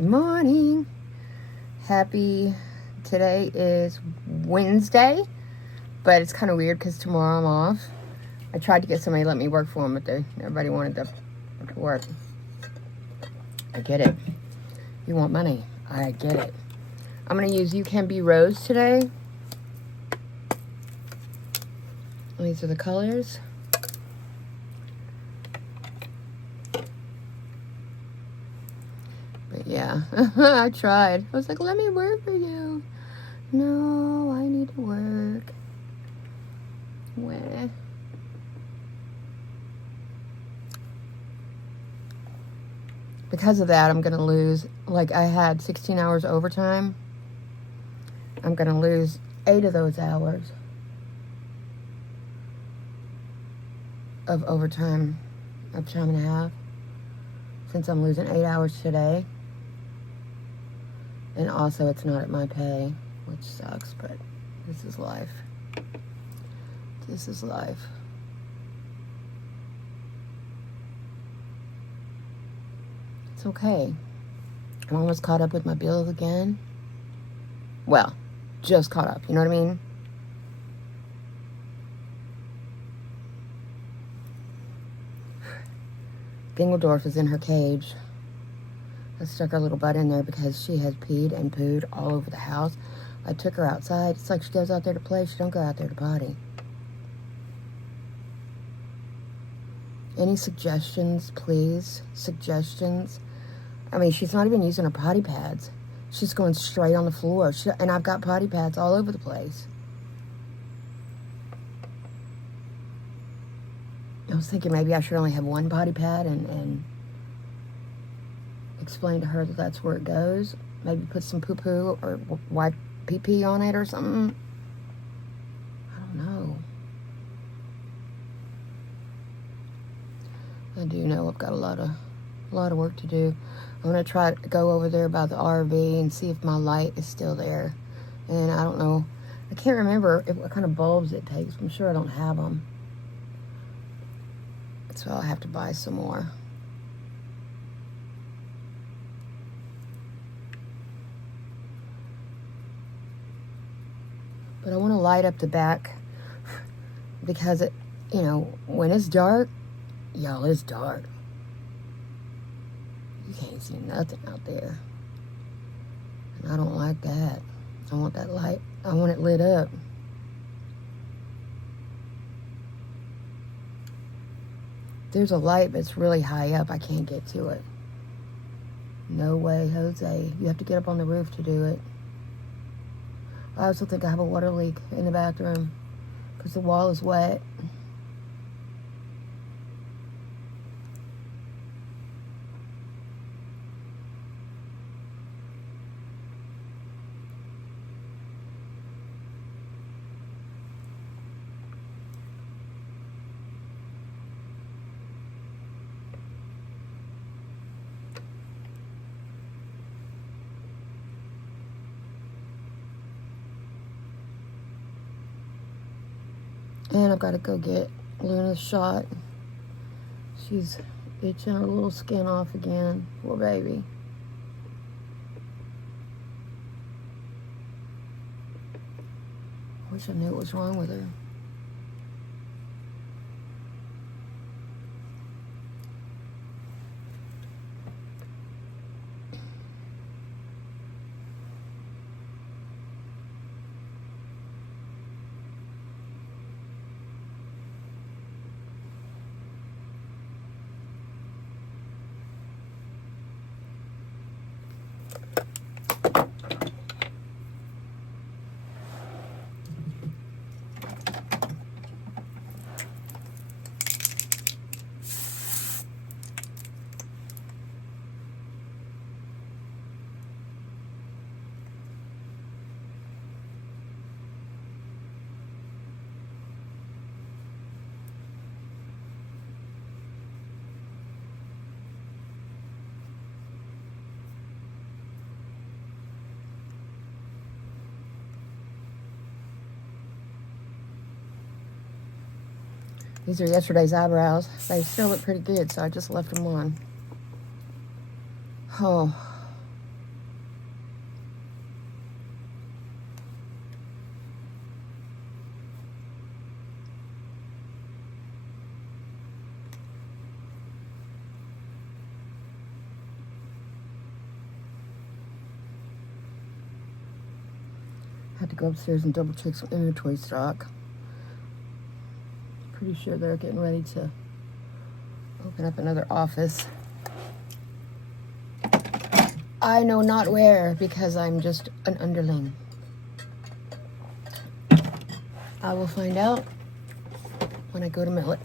Good morning. Today is Wednesday, but it's kind of weird because tomorrow I'm off. I tried to get somebody to let me work for them, but everybody wanted to work. I get it. You want money. I get it. I'm going to use You Can Be Rose today. These are the colors. But yeah, I tried. I was like, let me work for you. No, I need to work. Where? Because of that, I'm going to lose, like I had 16 hours overtime. I'm going to lose 8 of those hours of overtime, of time and a half, since I'm losing 8 hours today. And also, it's not at my pay, which sucks, but this is life. This is life. It's okay. I'm almost caught up with my bills again. Well, just caught up, you know what I mean? Dingeldorf is in her cage. I stuck her little butt in there because she has peed and pooed all over the house. I took her outside. It's like she goes out there to play. She don't go out there to potty. Any suggestions, please? Suggestions? I mean, she's not even using her potty pads. She's going straight on the floor. And I've got potty pads all over the place. I was thinking maybe I should only have one potty pad and explain to her that that's where it goes. Maybe put some poo-poo or wipe pee-pee on it or something. I don't know. I do know I've got a lot of work to do. I'm gonna try to go over there by the RV and see if my light is still there. And I don't know. I can't remember what kind of bulbs it takes. I'm sure I don't have them. So I'll have to buy some more. But I want to light up the back because it, you know, when it's dark, y'all, it's dark. You can't see nothing out there. And I don't like that. I want that light. I want it lit up. There's a light that's really high up. I can't get to it. No way, Jose. You have to get up on the roof to do it. I also think I have a water leak in the bathroom because the wall is wet. And I've got to go get Luna's shot. She's itching her little skin off again. Poor baby. Wish I knew what was wrong with her. These are yesterday's eyebrows. They still look pretty good, so I just left them on. Oh, to go upstairs and double check some inventory stock. Pretty sure they're getting ready to open up another office. I know not where, because I'm just an underling. I will find out when I go to mail it.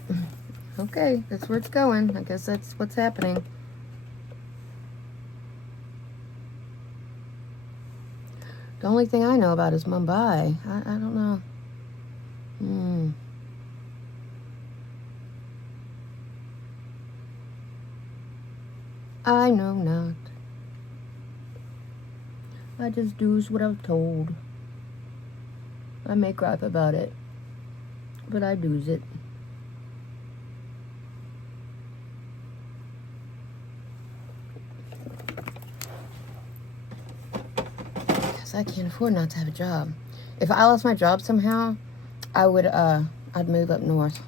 Okay, that's where it's going. I guess that's what's happening. The only thing I know about is Mumbai. I don't know. I know not. I just do's what I'm told. I may gripe about it, but I do's it. Because I can't afford not to have a job. If I lost my job somehow, I would, I'd move up north.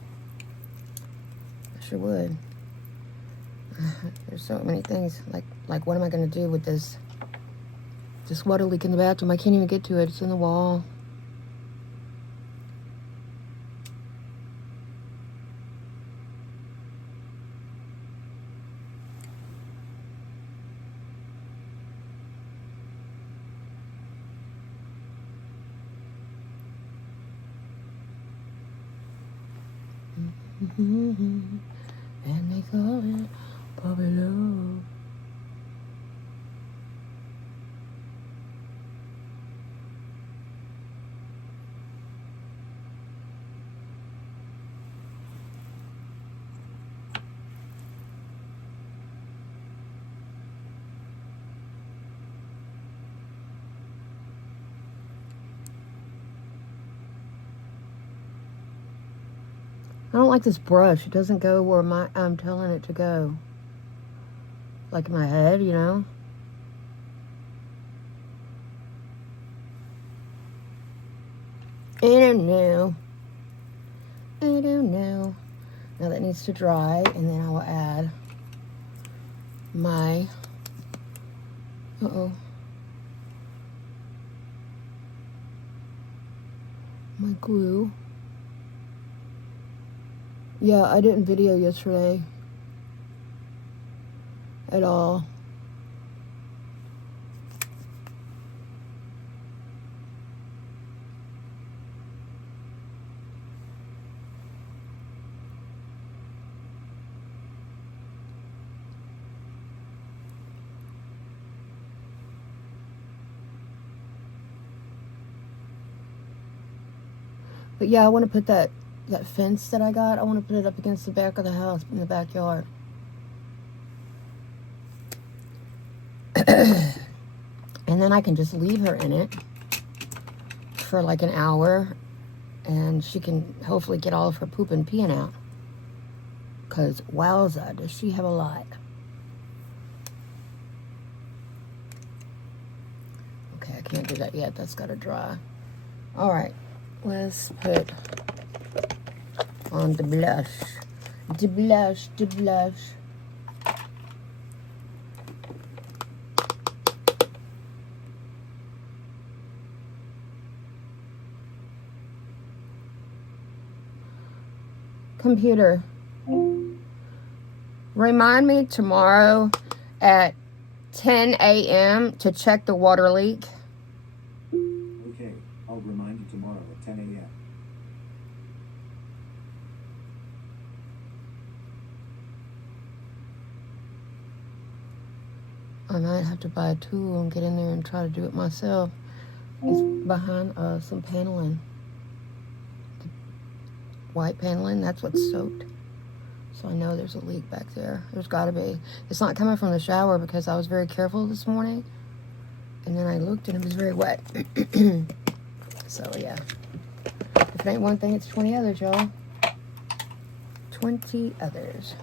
I sure would. There's so many things. Like what am I going to do with this water leak in the bathroom? I can't even get to it. It's in the wall. And they call it puppy love. I don't like this brush. It doesn't go where I'm telling it to go. Like in my head, you know? I don't know. I don't know. Now that needs to dry, and then I will add my... my glue. Yeah, I didn't video yesterday at all. But yeah, I want to put that fence that I got, I want to put it up against the back of the house in the backyard. And then I can just leave her in it for like an hour, and she can hopefully get all of her poop and peeing out. Because wowza, does she have a lot. Okay, I can't do that yet. That's got to dry. All right, let's put on the blush. The blush, the blush. Computer, remind me tomorrow at 10 a.m. to check the water leak. Okay, I'll remind you tomorrow at 10 a.m. I might have to buy a tool and get in there and try to do it myself. It's behind some paneling. The white paneling, that's what's soaked. So I know there's a leak back there. There's gotta be. It's not coming from the shower because I was very careful this morning. And then I looked and it was very wet. So yeah. If it ain't one thing, it's 20 others, y'all. 20 others.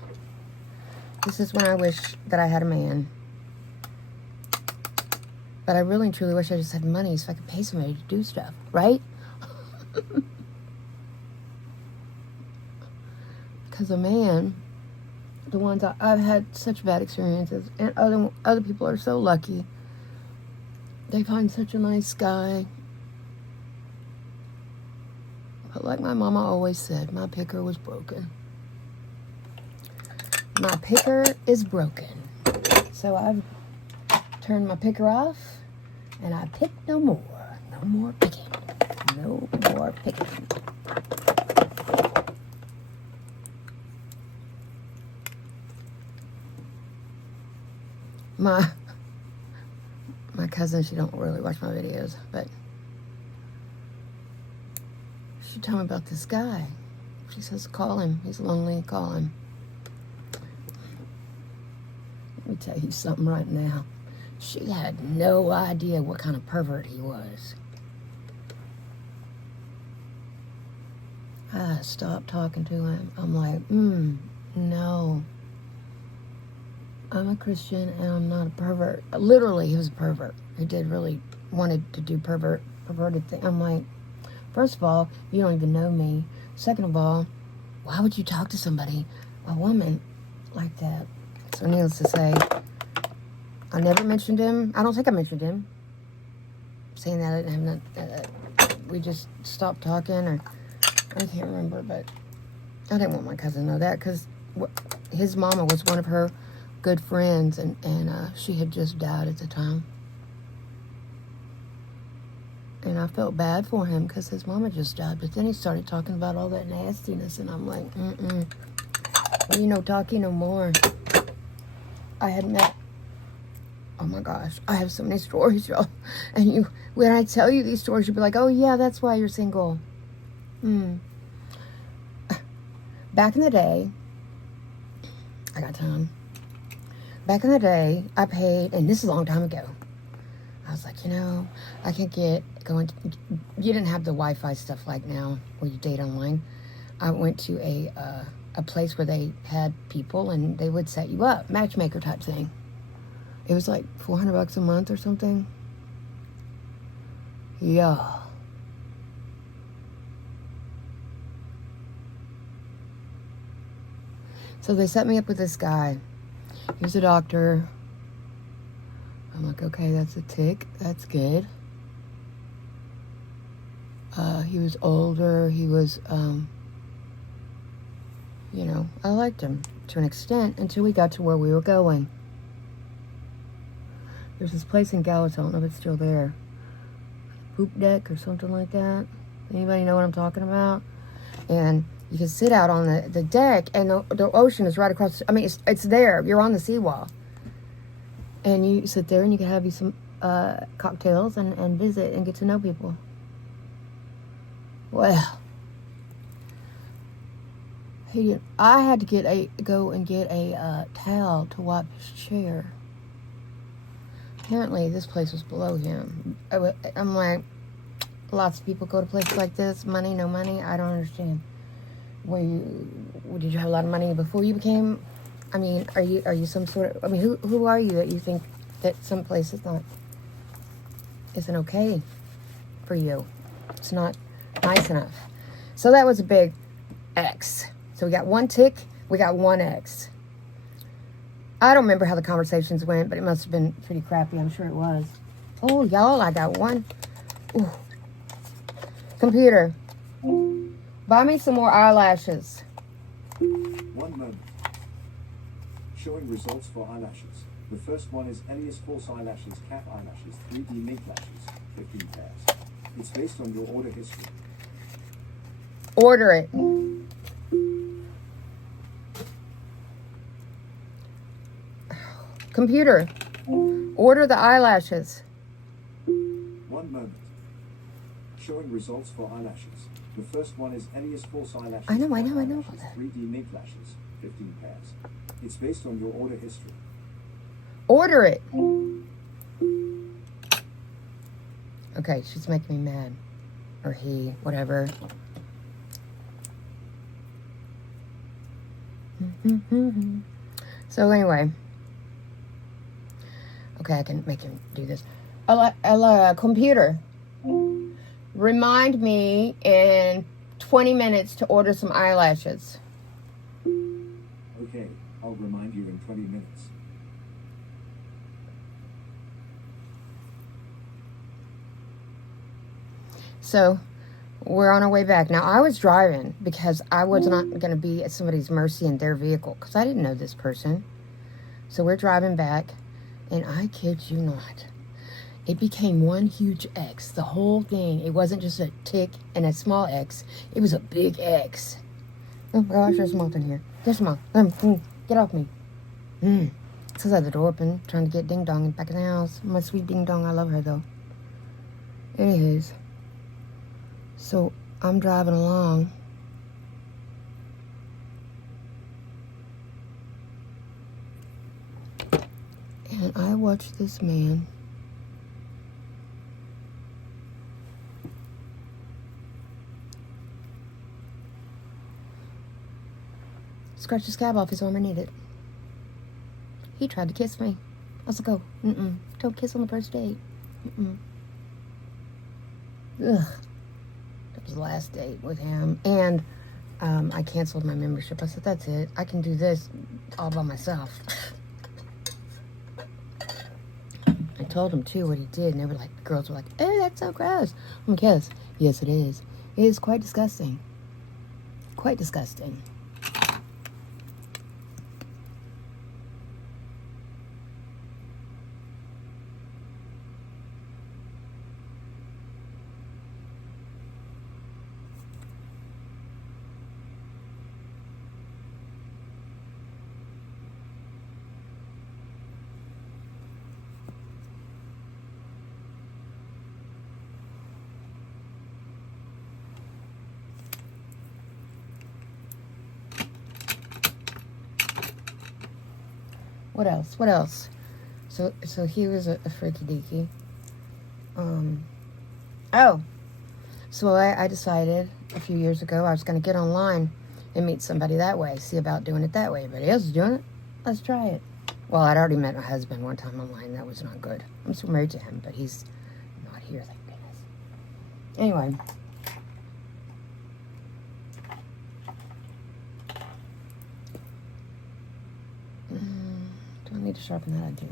This is when I wish that I had a man. But I really and truly wish I just had money so I could pay somebody to do stuff, right? Because a man, the ones I've had such bad experiences, and other people are so lucky. They find such a nice guy, But like my mama always said, my picker was broken. My picker is broken. So I've turned my picker off, and I pick no more. No more picking. No more picking. My cousin, she don't really watch my videos, but she told me about this guy. She says, call him. He's lonely. Call him. Let me tell you something right now. She had no idea what kind of pervert he was. I stopped talking to him. I'm like, no. I'm a Christian and I'm not a pervert. Literally, he was a pervert. He did really wanted to do perverted things. I'm like, first of all, you don't even know me. Second of all, why would you talk to somebody, a woman, like that? So needless to say, I never mentioned him. I don't think I mentioned him. Saying that I didn't have we just stopped talking, or I can't remember, but I didn't want my cousin to know that because his mama was one of her good friends, and she had just died at the time. And I felt bad for him because his mama just died. But then he started talking about all that nastiness, and I'm like, we no talking no more. I had met, oh my gosh, I have so many stories, y'all. And when I tell you these stories, you'll be like, oh yeah, that's why you're single. Back in the day, I got time. Back in the day, I paid, and this is a long time ago. I was like, I can't you didn't have the Wi-Fi stuff like now where you date online. I went to a place where they had people and they would set you up, matchmaker type thing. It was like $400 a month or something. Yeah. So they set me up with this guy. He was a doctor. I'm like, okay, that's a tick. That's good. He was older. He was, I liked him to an extent until we got to where we were going. There's this place in Gallatin. I don't know if it's still there. Poop deck or something like that. Anybody know what I'm talking about? And you can sit out on the deck, and the ocean is right across. I mean, it's there. You're on the seawall. And you sit there, and you can have you some cocktails and visit and get to know people. Well, I had to go and get a towel to wipe his chair. Apparently, this place was below him. I'm like, lots of people go to places like this. Money, no money. I don't understand. Did you have a lot of money before you became? I mean, are you some sort of? I mean, who are you that you think that some place isn't okay for you? It's not nice enough. So that was a big X. So we got one tick, we got one X. I don't remember how the conversations went, but it must have been pretty crappy. I'm sure it was. Oh, y'all, I got one. Ooh. Computer, buy me some more eyelashes. 1 moment. Showing results for eyelashes. The first one is Elias False Eyelashes Cat Eyelashes 3D Mink Lashes, 15 pairs. It's based on your order history. Order it. Computer, order the eyelashes. 1 moment. Showing results for eyelashes. The first one is Elias False Eyelashes. I know. 3D Mink Lashes, 15 pairs. It's based on your order history. Order it. Okay, she's making me mad. Or he, whatever. So anyway. Okay, I can make him do this. Computer, remind me in 20 minutes to order some eyelashes. Okay, I'll remind you in 20 minutes. So, we're on our way back. Now, I was driving because I was not going to be at somebody's mercy in their vehicle because I didn't know this person. So we're driving back, and I kid you not, it became one huge X. The whole thing, it wasn't just a tick and a small X. It was a big X. Oh my gosh, there's moth in here. There's moth. Get off me. Because I had the door open, trying to get Ding Dong back in the house. My sweet Ding Dong, I love her though. Anyways, so I'm driving along. And I watched this man scratch the scab off his arm and eat it. He tried to kiss me. I was like, oh, don't kiss on the first date. Ugh. That was the last date with him. And I canceled my membership. I said, that's it. I can do this all by myself. I told him, too, what he did. And they were like, the girls were like, oh, that's so gross. I'm like, yes, it is. It is quite disgusting. Quite disgusting. What else? So he was a freaky deaky. So I decided a few years ago I was going to get online and meet somebody that way, see about doing it that way. Everybody else is doing it. Let's try it. Well, I'd already met my husband one time online. That was not good. I'm still married to him, but he's not here, thank goodness. Anyway. Do I need to sharpen that? I do.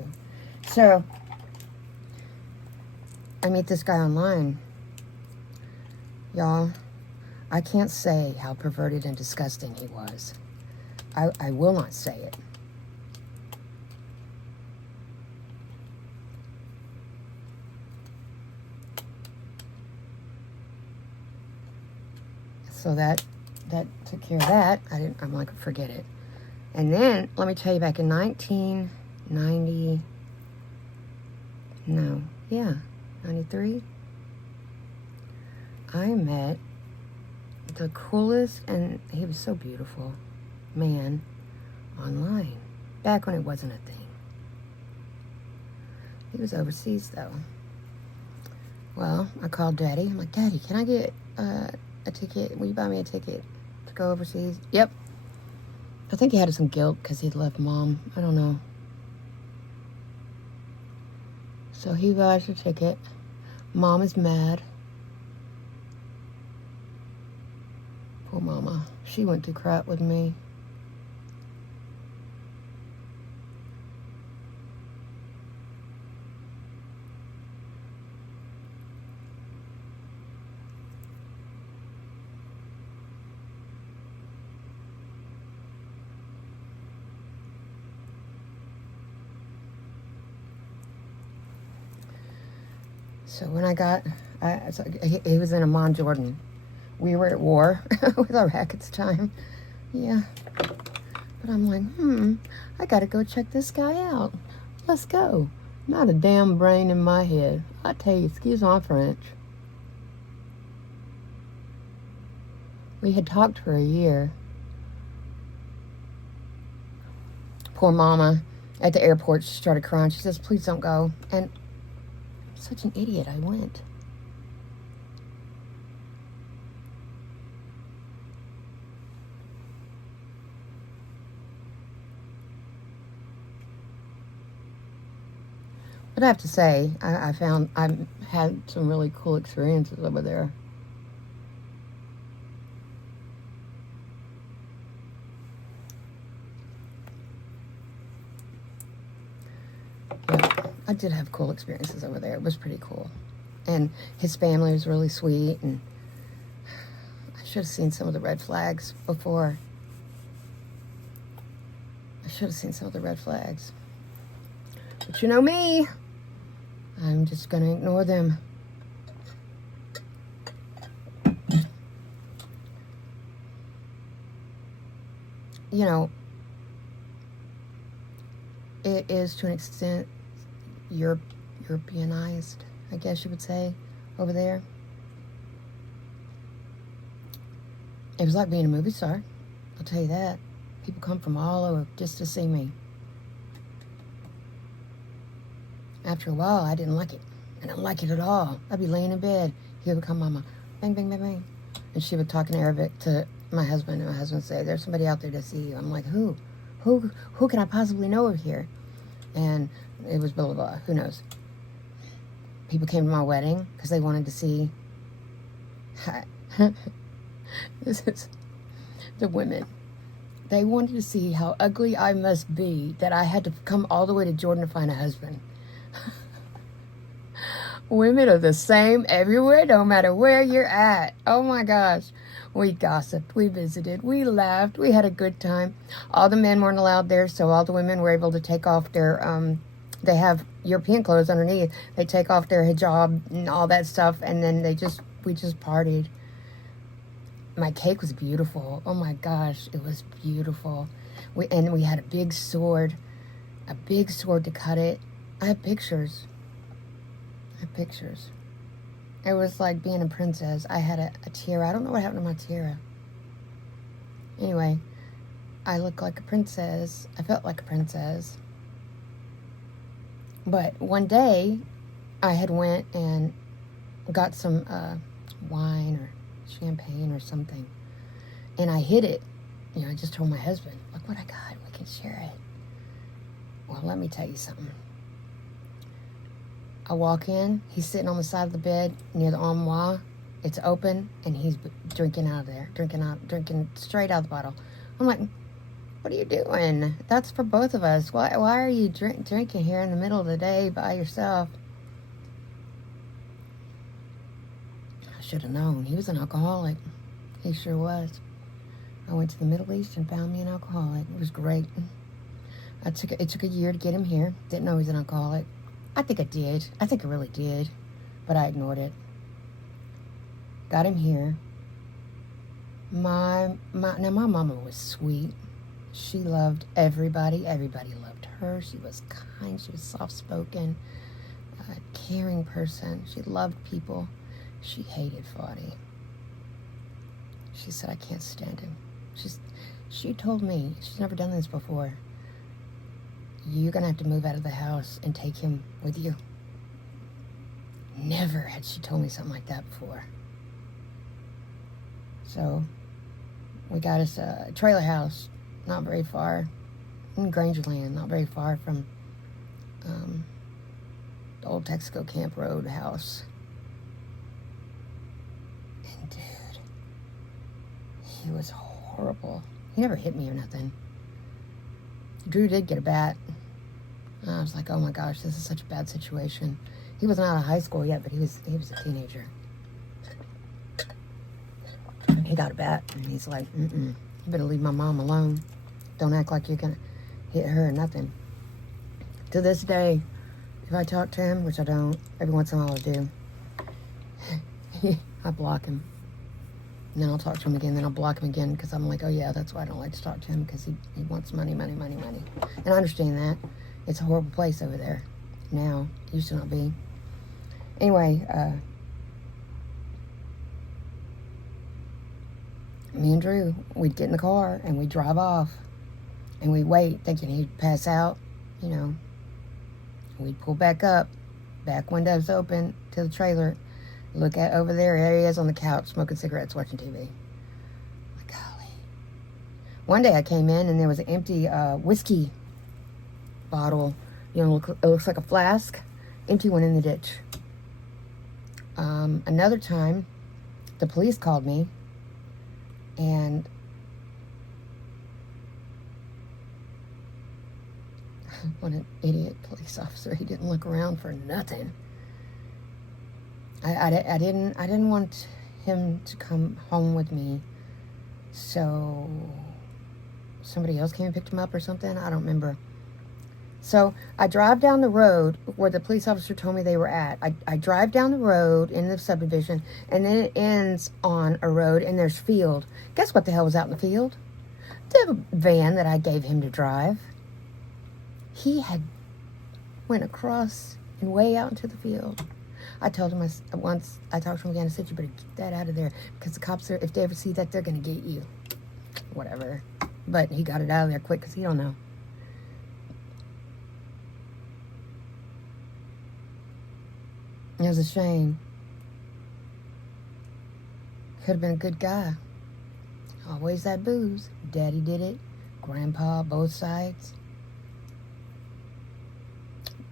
So, I meet this guy online. Y'all, I can't say how perverted and disgusting he was. I will not say it. So that took care of that. I'm like, forget it. And then, let me tell you, back in 93, I met the coolest, and he was so beautiful, man online. Back when it wasn't a thing. He was overseas, though. Well, I called Daddy. I'm like, Daddy, can I get a ticket? Will you buy me a ticket to go overseas? Yep. I think he had some guilt because he'd left Mom. I don't know. So he buys a ticket. Mom is mad. Poor Mama. She went through crap with me. So when I got, he was in Amman, Jordan. We were at war with Iraq at the time. Yeah. But I'm like, I gotta go check this guy out. Let's go. Not a damn brain in my head. I tell you, excuse my French. We had talked for a year. Poor Mama at the airport, she started crying. She says, please don't go. And such an idiot, I went. But I have to say, I found I've had some really cool experiences over there. I did have cool experiences over there. It was pretty cool. And his family was really sweet. And should have seen some of the red flags before. I should have seen some of the red flags. But you know me. I'm just going to ignore them. You know, it is to an extent Europeanized, I guess you would say, over there. It was like being a movie star. I'll tell you that. People come from all over just to see me. After a while, I didn't like it. I didn't like it at all. I'd be laying in bed. Here would come Mama. Bang, bang, bang, bang. And she would talk in Arabic to my husband. And my husband would say, there's somebody out there to see you. I'm like, who? Who can I possibly know over here? And it was blah, blah, blah. Who knows? People came to my wedding because they wanted to see. This is the women. They wanted to see how ugly I must be that I had to come all the way to Jordan to find a husband. Women are the same everywhere, no matter where you're at. Oh my gosh. We gossiped, we visited, we laughed, we had a good time. All the men weren't allowed there, so all the women were able to take off their, they have European clothes underneath. They take off their hijab and all that stuff, and then we just partied. My cake was beautiful. Oh my gosh, it was beautiful. We had a big sword to cut it. I have pictures. It was like being a princess. I had a tiara. I don't know what happened to my tiara. Anyway, I looked like a princess. I felt like a princess. But one day, I had went and got some wine or champagne or something. And I hid it. You know, I just told my husband, look what I got. We can share it. Well, let me tell you something. I walk in, he's sitting on the side of the bed near the armoire. It's open, and he's drinking out of there, drinking straight out of the bottle. I'm like, what are you doing? That's for both of us. Why are you drinking here in the middle of the day by yourself? I should have known. He was an alcoholic. He sure was. I went to the Middle East and found me an alcoholic. It was great. It took a year to get him here. Didn't know he was an alcoholic. I think I did. I think I really did. But I ignored it. Got him here. Now my mama was sweet. She loved everybody. Everybody loved her. She was kind. She was soft-spoken. A caring person. She loved people. She hated Fadi. She said, I can't stand him. She told me, she's never done this before, you're going to have to move out of the house and take him with you. Never had she told me something like that before. So, we got us a trailer house, not very far, in Grangerland, not very far from the old Texaco Camp Road house. And dude, he was horrible. He never hit me or nothing. Drew did get a bat. I was like, oh my gosh, this is such a bad situation. He wasn't out of high school yet, but he was a teenager. He got a bat, and he's like, you better leave my mom alone. Don't act like you're gonna hit her or nothing. To this day, if I talk to him, which I don't, every once in a while I do, I block him. And then I'll talk to him again, then I'll block him again, because I'm like, oh yeah, that's why I don't like to talk to him, because he wants money. And I understand that. It's a horrible place over there now. It used to not be. Anyway, me and Drew, we'd get in the car, and we'd drive off, and we'd wait, thinking he'd pass out, you know. We'd pull back up, back windows open to the trailer, look at over there he is on the couch, smoking cigarettes, watching TV. My golly. One day I came in, and there was an empty whiskey bottle. You know, it looks like a flask. Empty one in the ditch. Another time, the police called me, and what an idiot police officer. He didn't look around for nothing. I didn't want him to come home with me. So somebody else came and picked him up or something. I don't remember. So I drive down the road where the police officer told me they were at. I drive down the road in the subdivision, and then it ends on a road, and there's field. Guess what the hell was out in the field? The van that I gave him to drive. He had went across and way out into the field. I told him once, I talked to him again, I said, you better get that out of there, because the cops, if they ever see that, they're going to get you. Whatever. But he got it out of there quick, because he don't know. It was a shame. Could have been a good guy. Always that booze. Daddy did it. Grandpa, both sides.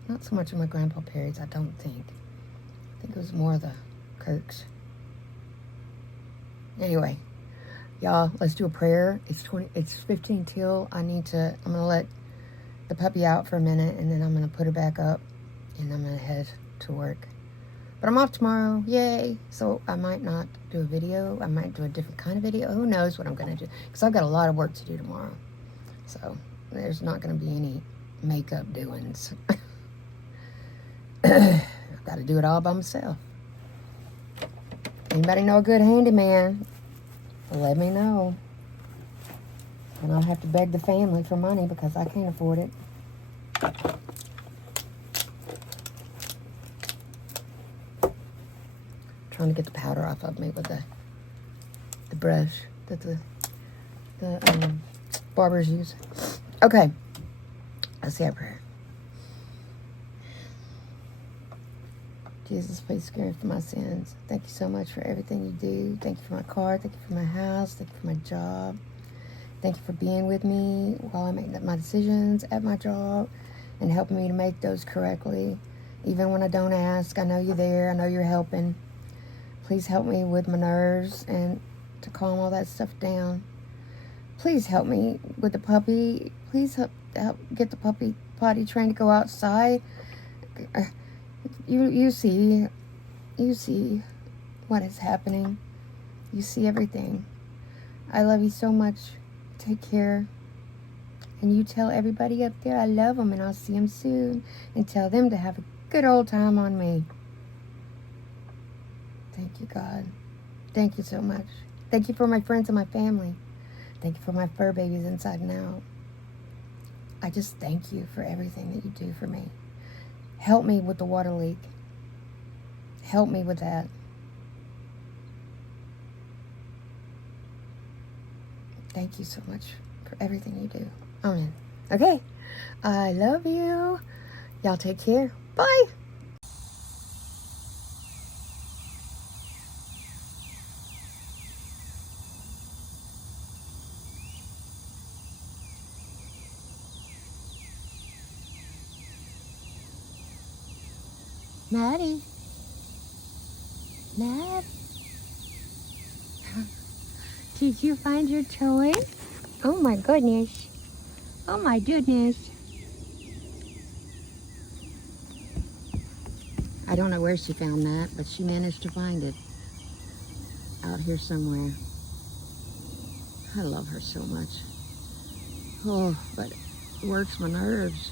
Not so much of my grandpa periods, I don't think. I think it was more the Kirks. Anyway, y'all, let's do a prayer. It's 15 till. I'm gonna let the puppy out for a minute, and then I'm gonna put her back up, and I'm gonna head to work. But I'm off tomorrow, yay! So I might not do a video. I might do a different kind of video. Who knows what I'm gonna do? Because I've got a lot of work to do tomorrow. So there's not gonna be any makeup doings. I've got to do it all by myself. Anybody know a good handyman? Let me know. And I'll have to beg the family for money because I can't afford it. Trying to get the powder off of me with the brush that the barbers use. Okay. Let's say our prayer. Jesus, please forgive me for my sins. Thank you so much for everything you do. Thank you for my car. Thank you for my house. Thank you for my job. Thank you for being with me while I make my decisions at my job and helping me to make those correctly. Even when I don't ask, I know you're there. I know you're helping. Please help me with my nerves and to calm all that stuff down. Please help me with the puppy. Please help get the puppy potty trained to go outside. You see what is happening. You see everything. I love you so much. Take care. And you tell everybody up there I love them, and I'll see them soon. And tell them to have a good old time on me. Thank you, God. Thank you so much. Thank you for my friends and my family. Thank you for my fur babies inside and out. I just thank you for everything that you do for me. Help me with the water leak. Help me with that. Thank you so much for everything you do. Amen. Okay. I love you. Y'all take care. Bye. Maddie. Matt. Did you find your toy? Oh my goodness. Oh my goodness. I don't know where she found that, but she managed to find it. Out here somewhere. I love her so much. Oh, but it works my nerves.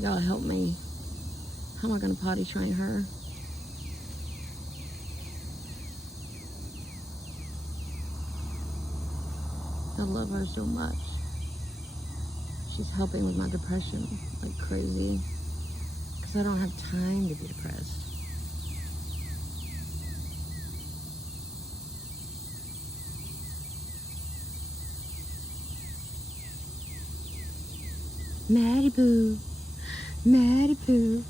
Y'all help me. How am I going to potty train her? I love her so much. She's helping with my depression like crazy. Because I don't have time to be depressed. Maddie Boo. Maddie Boo.